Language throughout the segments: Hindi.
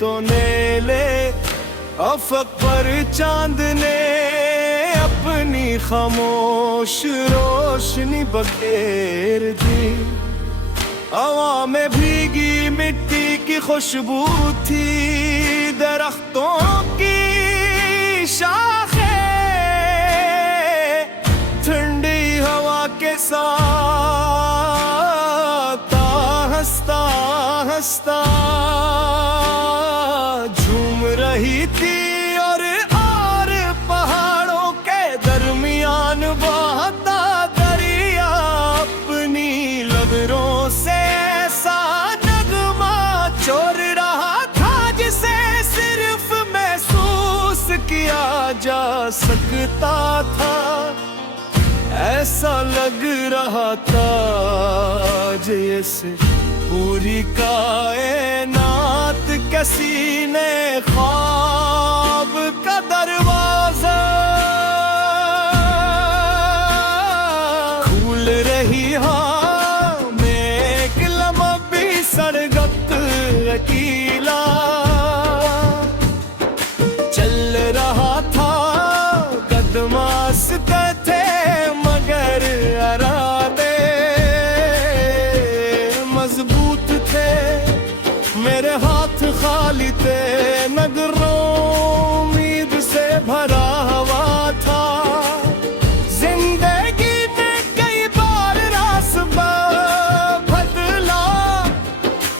तो नेले अफक पर चांद ने अपनी खामोश रोशनी बखेर दी। हवा में भीगी मिट्टी की खुशबू थी, दरख्तों की शाखें ठंडी हवा के साथ हंसता हंसता झूम रही थी। और पहाड़ों के दरमियान बहता दरिया अपनी लहरों से ऐसा नगमा छोड़ रहा था जिसे सिर्फ महसूस किया जा सकता था। ऐसा लग रहा था जैसे पूरी कायनात किसी ने ख्वाब का दरवाजा खोल रही। हाँ मैं एक लम्हा भी सरगत अकेला चल रहा था। कदम आस्ते थे मगर इरादे मजबूत थे। मेरे हाथ खाली थे, नगरों उम्मीद से भरा हुआ था। जिंदगी ने कई बार रास्ता बदला,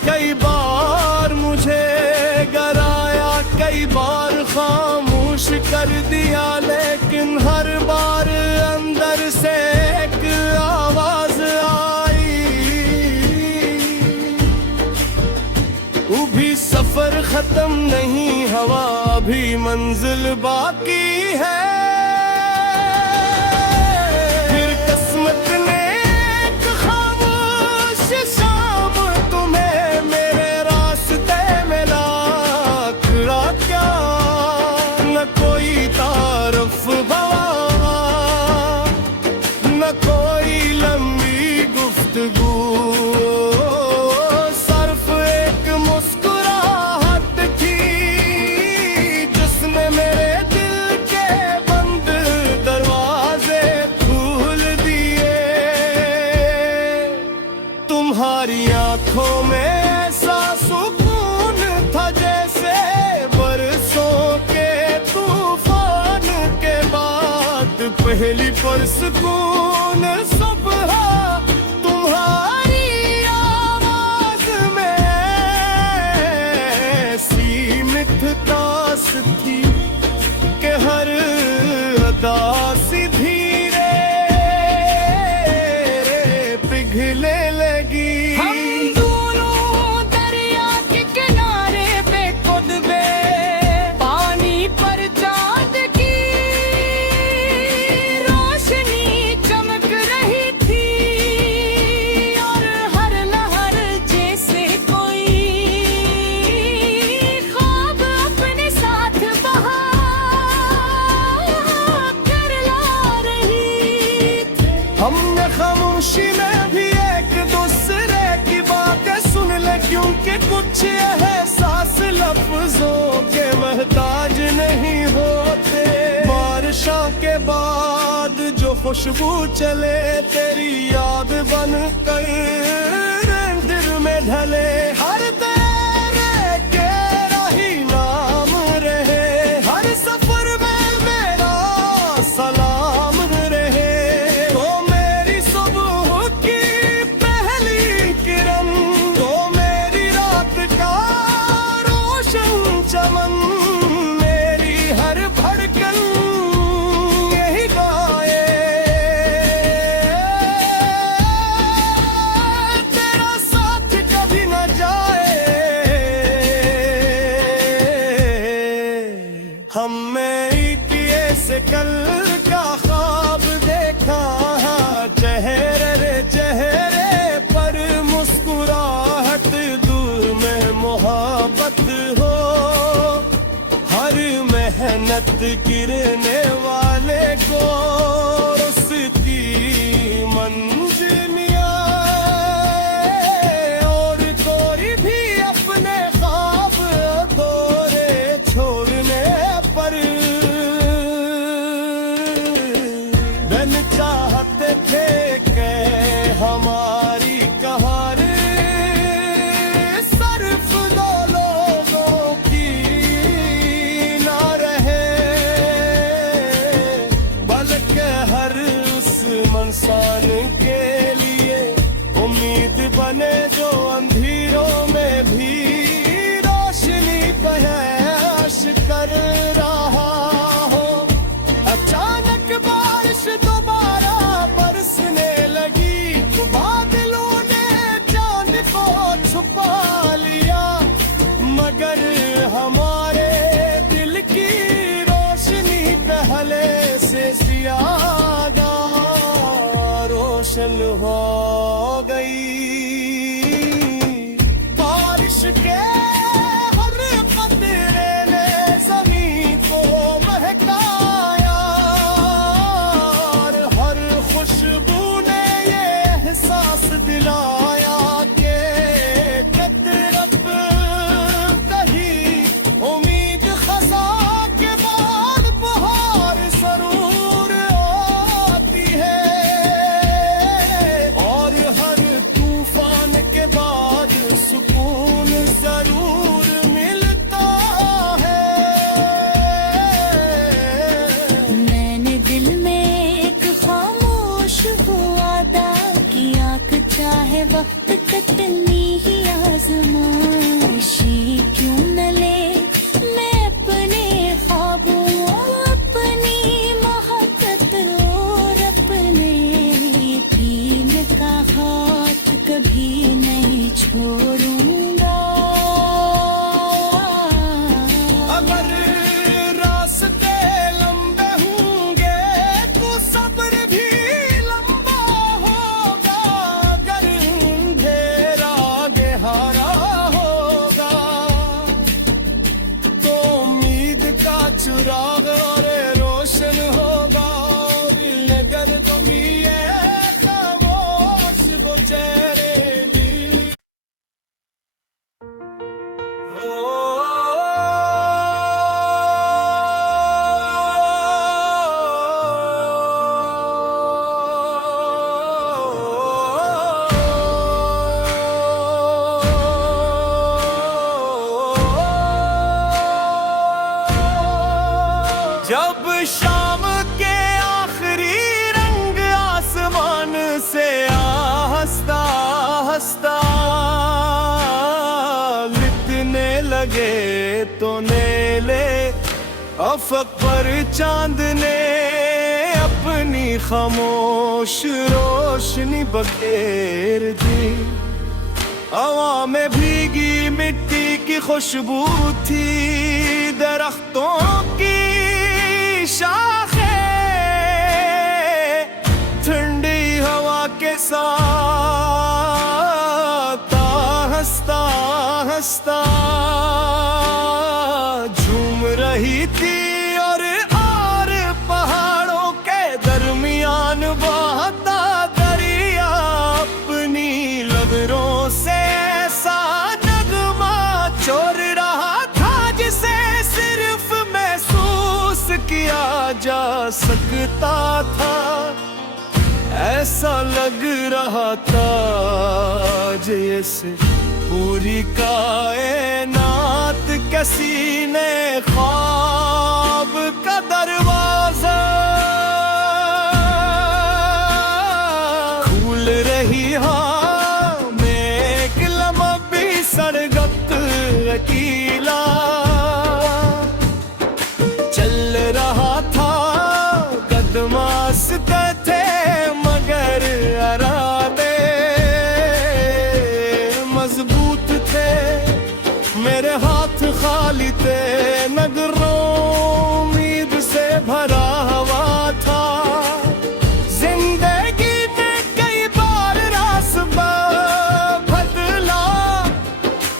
कई बार मुझे गिराया, कई बार खामोश कर दिया, लेकिन हर बार अंदर से एक आवाज आई। वो भी सफर खत्म नहीं, हवा भी मंजिल बाकी है। फिर किस्मत ने एक खामोश शाम तुम्हें मेरे रास्ते में ला खड़ा क्या। न कोई तारफ भवा, न कोई लंबी गुफ्तगू, सिर्फ एक मुस्कुराहट थी जिसने मेरे दिल के बंद दरवाजे खोल दिए। तुम्हारी आंखों में ऐसा सुकून था जैसे बरसों के तूफान के बाद पहली पुरसुकून सुबह। तुम्हारी आवाज में ऐसी मिठास थी कि हर अदा सी धीरे पिघलने लगी। हम दोनों दरिया के किनारे पे खुद बे पानी पर चांद की रोशनी चमक रही थी। और हर लहर जैसे कोई ख्वाब अपने साथ बहा कर ला रही थी। हमने खामोशी में भी एक दूसरे की बातें सुन ले, क्योंकि कुछ एहसास लफ्जों के मोहताज नहीं होते। बारिशों के बाद जो खुशबू चले तेरी याद बन कर दिल में ढले। हर तेरे के राही नाम रहे, हर सफर में मेरा सलाम रहे। तो मेरी सुबह की पहली किरण, तो मेरी रात का रोशन चमन, मेरी हर धड़कन यही गाए तेरा साथ कभी न जाए। हमें एक ऐसे कल का ख्वाब देखा, चेहरे रे चेहरे पर मुस्कुराहट, दूर में मोहब्बत हो। हर मेहनत गिरने वाले को उसकी मंजिलियाँ, और कोई भी अपने ख्वाब कितनी ही आजमाइशी क्यों न ले मैं अपने ख्वाबों अपनी मोहब्बत और अपने यकीन का हाथ कभी नहीं छोड़ूंगा। अगर रास्ते लंबे होंगे तो सब्र भी लंबा होगा, अगर अंधेरा गहरा होगा तो उम्मीद का चिराग और रोशन होगा, अगर तुम ये खामोश वो चेहरे भी जब शाम के आखिरी रंग आसमान से आस्ता आस्ता लिपटने लगे तो नेले अफक पर चांद ने अपनी खामोश रोशनी बखेर दी। हवा में भीगी मिट्टी की खुशबू थी, दरख्तों की शाखें ठंडी हवा के साथ हंसता हंसता झूम रही थी, और पहाड़ों के दरमियान बहता दरिया अपनी लहरों से ऐसा नगमा छोड़ रहा था जिसे सिर्फ महसूस किया जा सकता था। ऐसा लग रहा था जैसे पूरी कायनात के सीने ख्वाब का दरवाजा खुल रही। हाँ मैं एक लम्हा भी सरगत अकेला चल रहा था, कदम आस्ते थे मगर इरादे मजबूत थे, मेरे हाथ खाली थे, नगरों उम्मीद से भरा हुआ था। जिंदगी ने कई बार रास्ता बदला,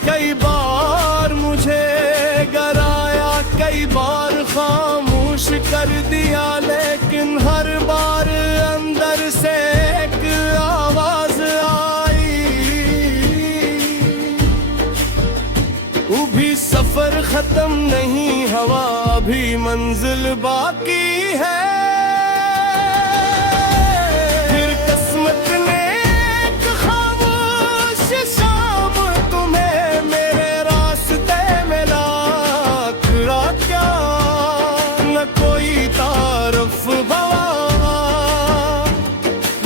कई बार मुझे गिराया, कई बार खामोश कर दिया, लेकिन हर बार अंदर से एक आवाज आई, वो भी सफर खत्म नहीं, हवा भी मंजिल बाकी है। फिर किस्मत ने एक खामोश शाम तुम्हें मेरे रास्ते में ला खड़ा क्या, न कोई तारफ भवा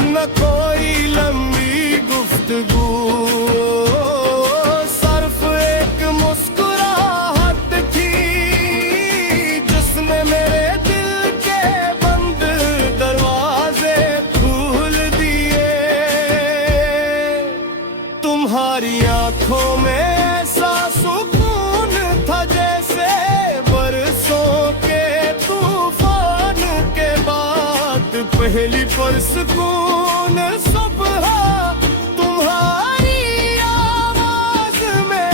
न कोई लंबी गुफ्तगू, सिर्फ एक मुस्कुराहट थी जिसने मेरे दिल के बंद दरवाजे खोल दिए। तुम्हारी आंखों में ऐसा सुकून था जैसे बरसों के तूफान के बाद पहली पुरसुकून सुबह। तुम्हारी आवाज में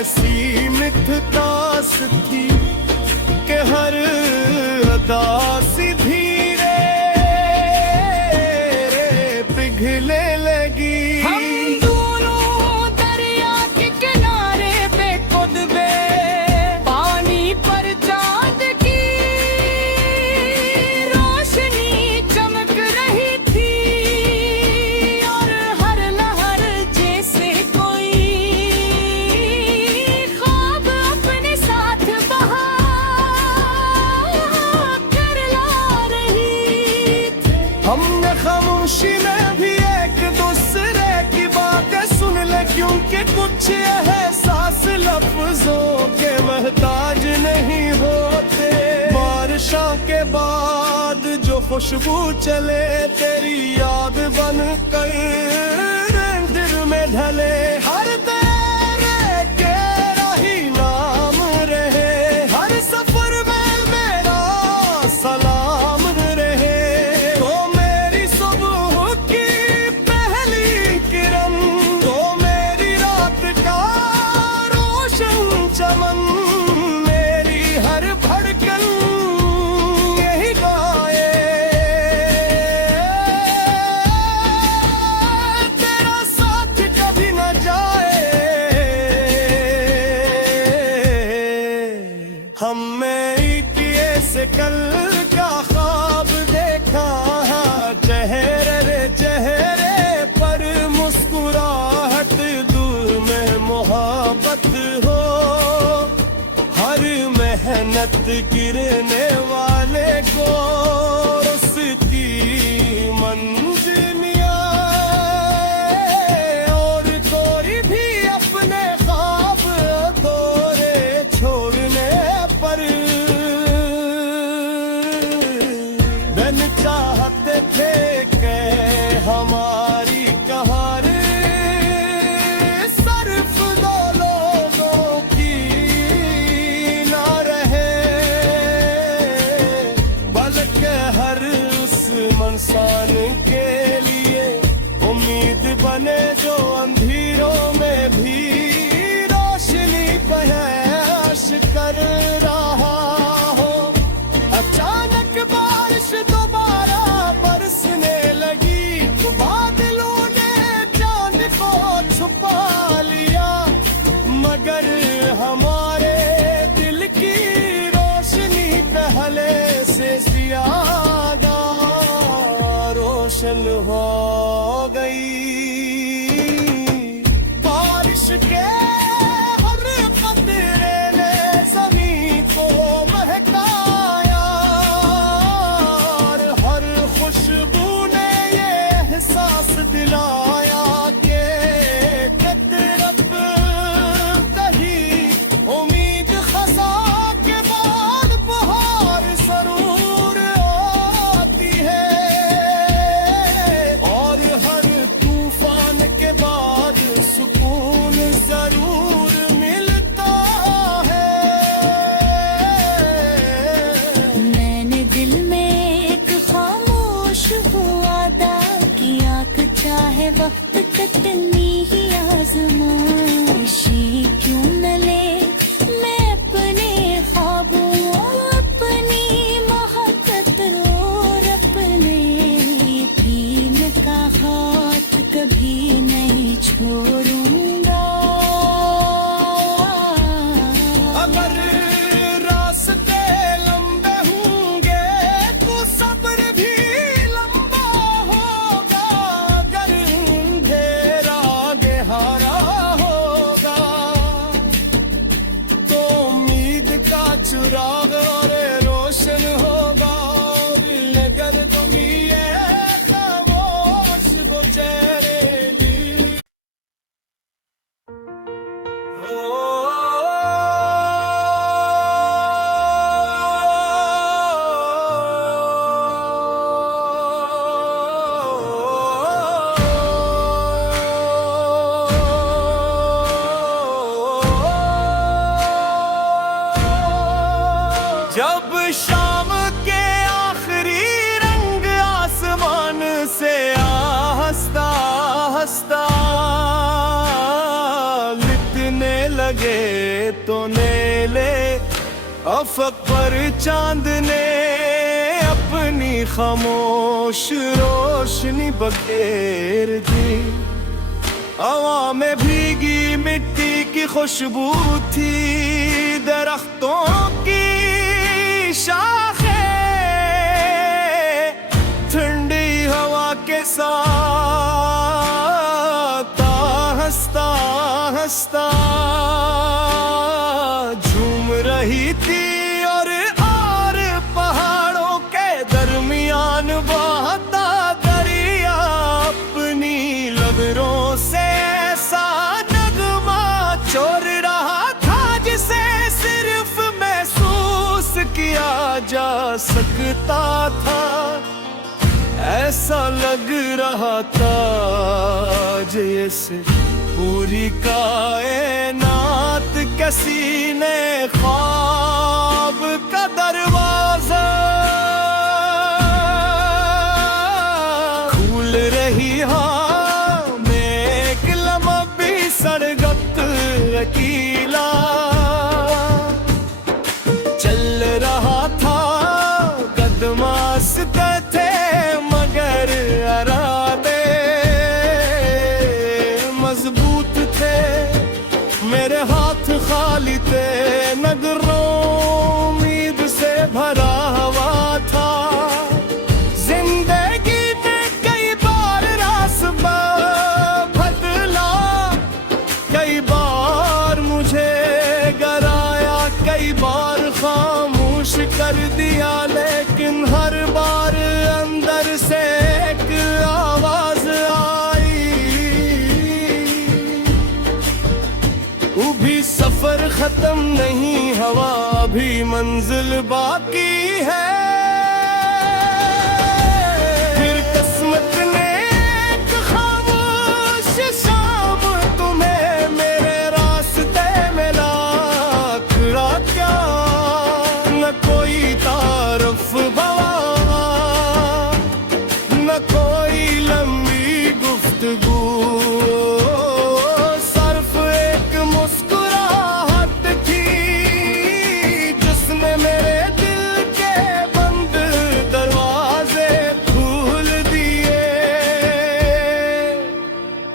ऐसी मिठास थी कि हर अदा सी धीरे पिघलने लगी। हम दोनों दरिया के किनारे पे खुद बे पानी पर चांद की रोशनी चमक कुछ एहसास लफ्जों के महताज नहीं होते। बारिशों के बाद जो खुशबू चले तेरी याद बन कर दिल में ढले। हर तेरे तेरा ही नाम रहे, हर सफर में मेरा सलाम रहे। तो मेरी सुबह की पहली किरण, तो मेरी रात का रोशन चमन, मेरी हर धड़कन यही गाए तेरा साथ कभी न जाए। हमने किए से कल का ख्वाब देखा, चेहरे रे चेहरे पर मुस्कुराहट, दूर में मोहब्बत हो। हर मेहनत गिरने वाले को उसकी मंजिलियाँ, और कोई भी अपने ख्वाब अधूरे छोड़ने पर दिन चाहते थे कि हमारी कहानी सिर्फ दो लोगों की ना रहे, बल्कि हर उस इंसान के लिए उम्मीद बने जो अंधेरों में भी रोशनी पेश कर रहा हो। अचानक बारिश दोबारा बरसने लगी, बादलों ने चांद को छुपा लिया, मगर हमारे दिल की रोशनी पहले से ज्यादा रोशन हो गई। बारिश के हर कतरे ने ज़मीं को महकाया, और हर खुशबू ने ये एहसास दिलाया कि तरफ कहीं उम्मीद खसा के बाद बहार जरूर आती है, और हर तूफान के बाद सुकून जरूर मिलता है। मैंने दिल में एक खामोश वादा किया कि चाहे वक्त कितनी ही आजमाइशी क्यों न ले, मैं अपने ख्वाबों अपनी मोहब्बत और अपने यकीन का हाथ कभी नहीं छोड़ूंगा। अगर रास्ते लंबे होंगे तो सब्र भी लंबा होगा, अगर अंधेरा गहरा होगा तो उम्मीद का चिराग और रोशन होगा, और अगर दुनिया खामोश गुजरेगी। जब शाम के आखिरी रंग आसमान से आस्ता आस्ता लिपटने लगे तो नेले अफक पर चांद ने अपनी खामोश रोशनी बखेर दी। हवा में भीगी मिट्टी की खुशबू थी, दरख्तों की शाखें ठंडी हवा के साथ हंसता हंसता झूम रही थी, और पहाड़ों के दरमियान बहता दरिया अपनी लहरों से ऐसा लगता था, ऐसा लग रहा था जैसे पूरी कायनात किसी ने ख्वाब का दरवाजा खुल रही। हाँ मैं एक लम्हा भी सरगत अकेला चल रहा था, कदमास्ते थे मगर इरादे मजबूत थे, मेरे हाथ खाली थे, नगरों उम्मीद से भरा हुआ था। जिंदगी में कई बार रास्ता बदला, कई बार मुझे गिराया, कई बार खामोश कर दिया, लेकिन हर बार अंदर से एक आवाज आई, अभी सफर खत्म नहीं हवा, अभी मंजिल बाकी है। फिर किस्मत ने एक खामोश शाम तुम्हें मेरे रास्ते में ला खड़ा क्या, न कोई तारफ भवा, न कोई लंबी गुफ्तगू, सिर्फ एक मुस्कुराहट थी जिसने मेरे दिल के बंद दरवाजे खोल दिए।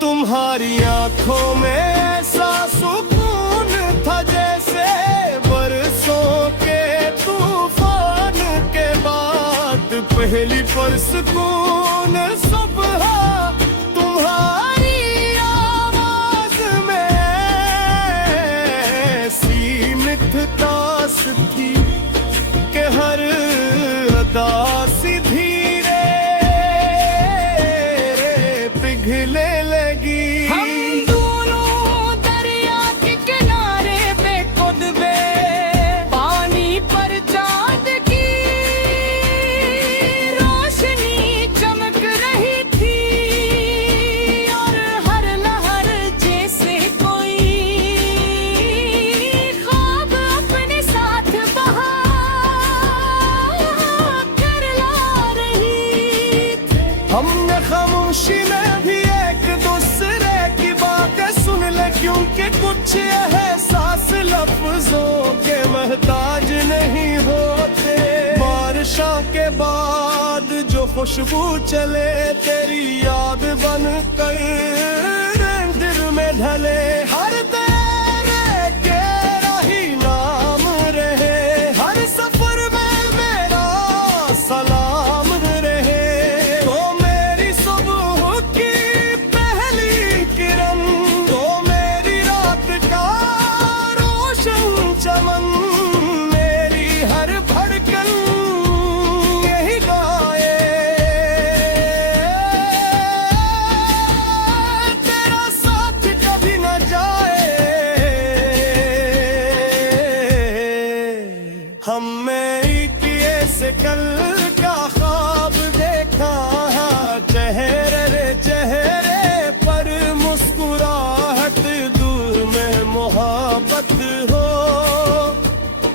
तुम्हारी आंखों में ऐसा सुकून था जैसे बरसों के तूफान के बाद पहली पुरसुकून सुबह, तुम्हारी आवाज में ऐसी मिठतास थी कि हर अदा सी धीरे पिघले लगी। हम दोनों दरिया के किनारे पे खुदबे, पानी पर चांद की रोशनी चमक रही थी, और हर लहर जैसे कोई ख्वाब अपने साथ बहा कर ला रही थी। हमने खामोशी में भी एक दूसरे की बातें सुन ले, क्योंकि कुछ एहसास लफ्जों के मोहताज नहीं होते। बारिशों के बाद जो खुशबू चले, तेरी याद बन कर दिल में ढले, हर तेरे के राही नाम रहे, हर सफर में मेरा सलाम रहे। तो मेरी सुबह की पहली किरण, तो मेरी रात का रोशन चमन, मेरी हर धड़कन यही गाए, तेरा साथ कभी न जाए। हमने एक ऐसे कल का ख्वाब देखा, चेहरे रे चेहरे पर मुस्कुराहट, दूर में मोहब्बत हो,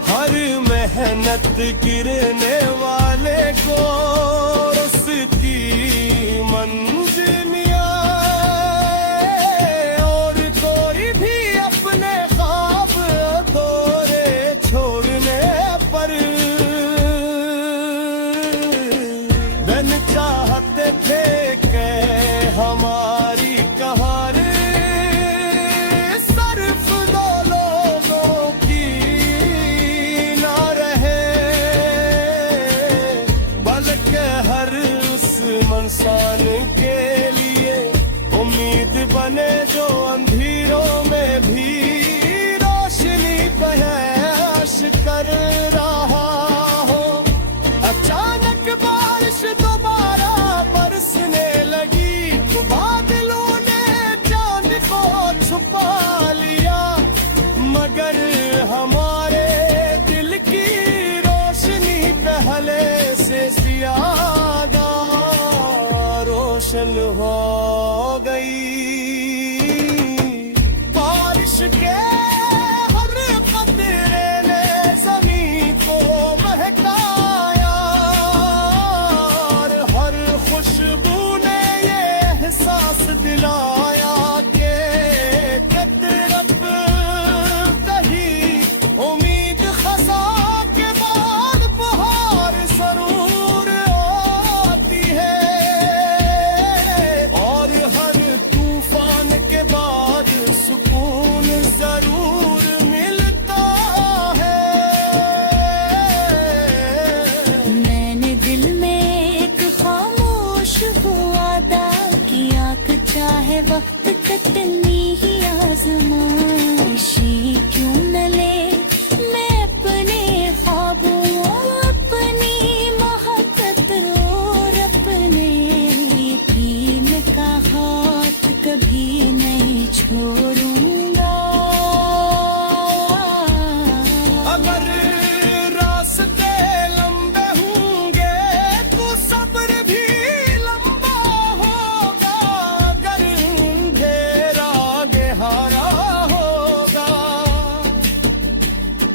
हर मेहनत गिरने वाले को उसकी मंजिलियाँ, और कोई भी अपने ख्वाब अधूरे छोड़ने पर धन चाहते थे कि हमारी कहानी सिर्फ दो लोगों की ना रहे, बल्कि हर उस इंसान के लिए उम्मीद बने जो अंधेरों में भी रोशनी बहश कर रहा हो। अचानक बारिश दोबारा बरसने लगी, बादलों ने चांद को छुपा लिया, मगर हमारे दिल की रोशनी पहले से वक्त कटनी ही आजमाइशी क्यों न ले मैं अपने ख्वाबों अपनी मोहब्बत और अपने यकीन का हाथ कभी नहीं छोड़ूंगा। अगर रास्ते लंबे होंगे तो सब्र भी लंबा होगा, अगर अंधेरा गहरा होगा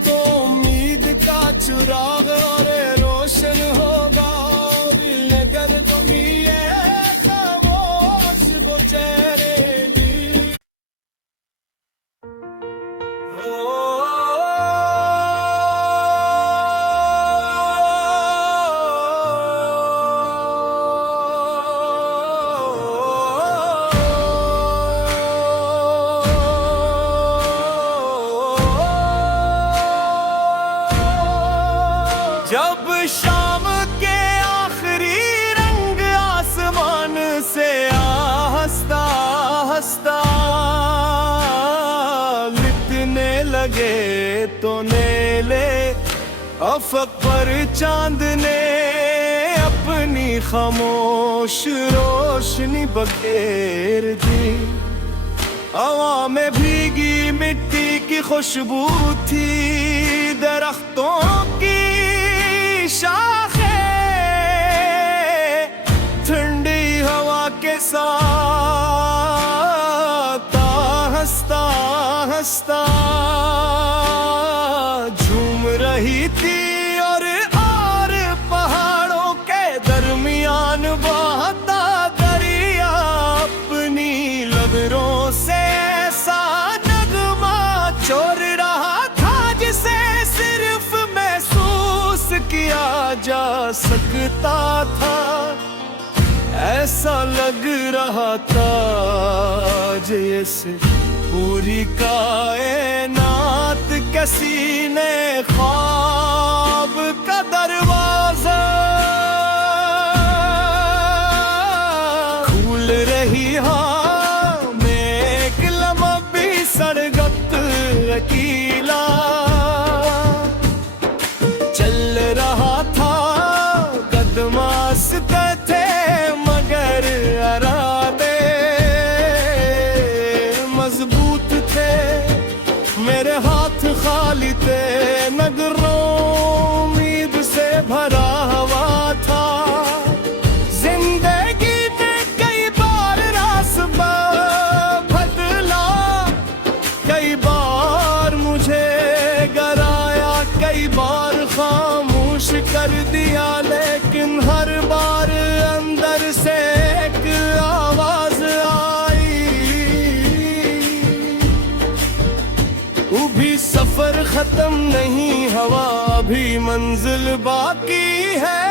तो उम्मीद का चिराग और रोशन होगा, और अगर तुम ये खामोश वो चेहरे भी जब शाम के आखिरी रंग आसमान से आस्ता आस्ता लिपटने लगे तो नेले अफक पर चांद ने अपनी खामोश रोशनी बखेर दी। हवा में भीगी मिट्टी की खुशबू थी, दरख्तों की शाखें ठंडी हवा के साथ हंसता हंसता झूम रही थी, और पहाड़ों के दरमियान बहता दरिया अपनी लहरों से ऐसा नगमा छोड़ रहा था जिसे सिर्फ महसूस किया जा सकता था। ऐसा लग रहा था जैसे पूरी कायनात के सीने ख्वाब का दरवाजा खुल रही। हाँ मैं एक लम्हा भी सरगत अकेला चल रहा था, कदमास्ते थे मगर इरादे मजबूत थे, मेरे हाथ खाली थे, नगरों उम्मीद से भरा हुआ था। जिंदगी ने कई बार रास्ता बदला, कई बार मुझे गिराया, कई बार खामोश कर दिया, लेकिन हर बार अंदर से एक आवाज आई, अभी सफर खत्म नहीं, हवा अभी मंजिल बाकी है।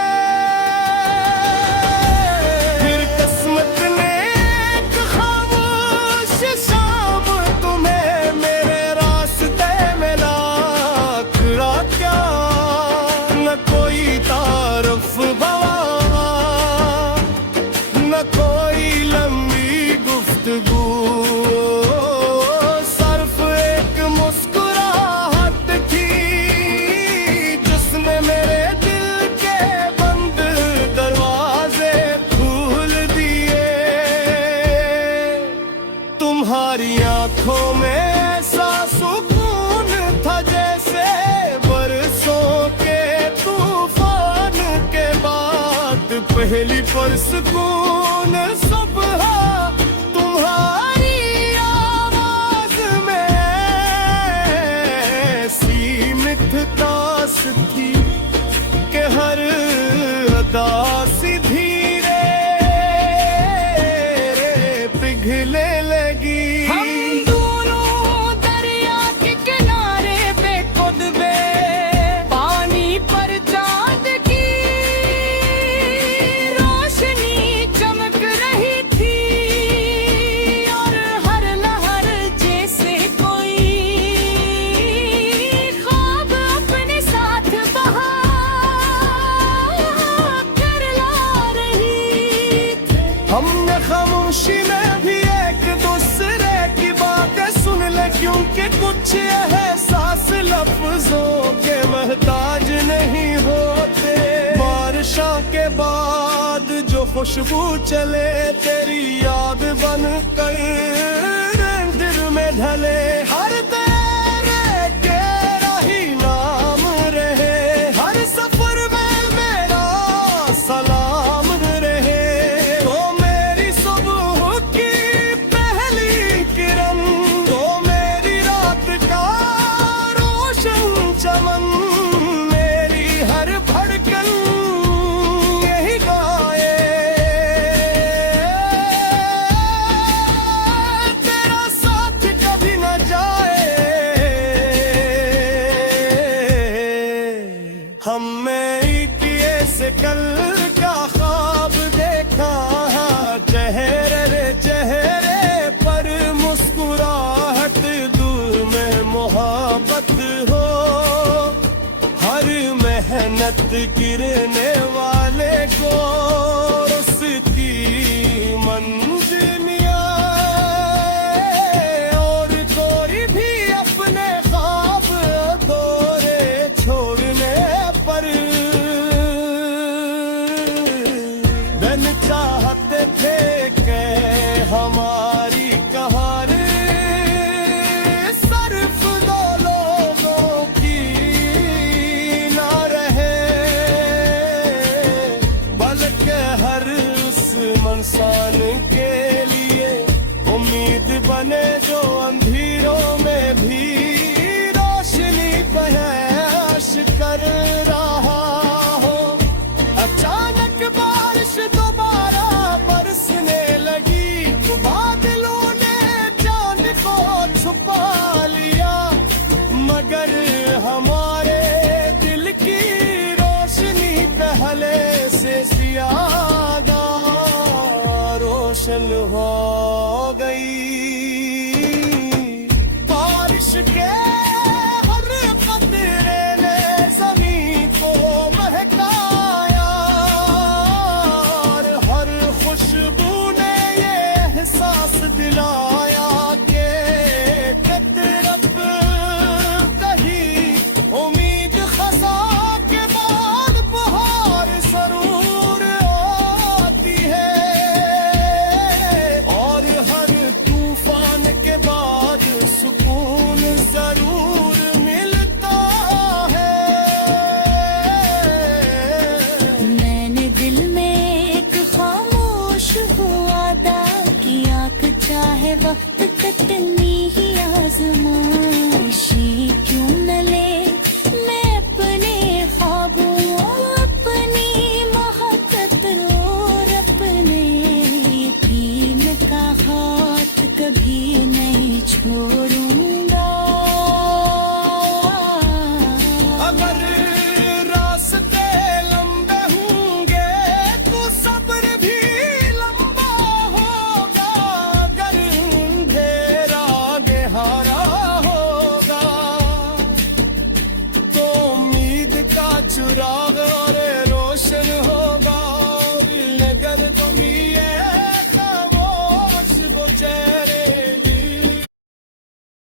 फिर किस्मत ने एक खामोश शाम तुम्हें मेरे रास्ते में ला खड़ा क्या, न कोई तारफ भवा न कोई लंबी गुफ्तगू, सिर्फ एक मुस्कुराहट थी जिसने मेरे दिल के बंद दरवाजे खोल दिए। तुम्हारी आंखों में ऐसा सुकून था जैसे बरसों के तूफान के बाद पहली पुरसुकून सुबह, तुम्हारी आवाज में ऐसी मिठास थी कि हर अदा सी धीरे पिघले लगी। हम दोनों कुछ एहसास लफ्जों के मोहताज नहीं होते। बारिशों के बाद जो खुशबू चले तेरी याद बन कर दिल में ढले। हर तेरे तेरा ही नाम रहे, हर सफर में मेरा सलाम रहे। तो मेरी सुबह की पहली किरण, तो मेरी रात का रोशन चमन, मेरी हर धड़कन यही गाए तेरा साथ कभी न जाए। हमने किए से कल का ख्वाब देखा, चेहरे रे चेहरे पर मुस्कुराहट, दूर में मोहब्बत हो। हर मेहनत गिरने वाले को उसकी मंजिलियाँ, और कोई भी अपने ख्वाब अधूरे छोड़ने पर दिन चाहते थे कि हमारी कहानी सिर्फ दो लोगों की ना रहे, बल्कि हर उस इंसान के लिए उम्मीद बने जो अंधेरों में भी रोशनी बहश कर रहा हो। अचानक बारिश दोबारा बरसने लगी, बादलों ने चांद को छुपा लिया, मगर हमारे दिल की रोशनी पहले से ज्यादा रोशन हो गई। बारिश के हर कतरे ने जमीन को महकाया, और हर खुशबू ने ये एहसास दिलाया कि तरफ कहीं उम्मीद खसा के बाद बहार जरूर आती है, और हर तूफान के बाद सुकून जरूर मिलता है। मैंने दिल में एक खामोश वादा किया कि चाहे वक्त कटनी ही आजमाइशी क्यों न ले, मैं अपने ख्वाबों, अपनी मोहब्बत और अपने यकीन का हाथ कभी नहीं छोड़ूं।